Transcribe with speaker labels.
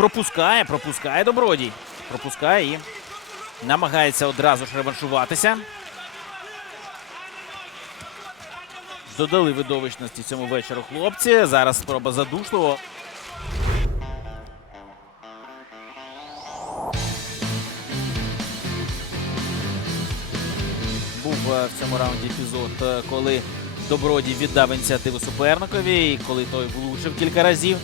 Speaker 1: Пропускає, пропускає Добродій. Пропускає і намагається одразу ж реваншуватися. Додали видовищності цьому вечору хлопці. Зараз спроба задушливо. Був е, в цьому раунді епізод, е, коли Добродій віддав ініціативу суперникові, і коли той влучив кілька разів.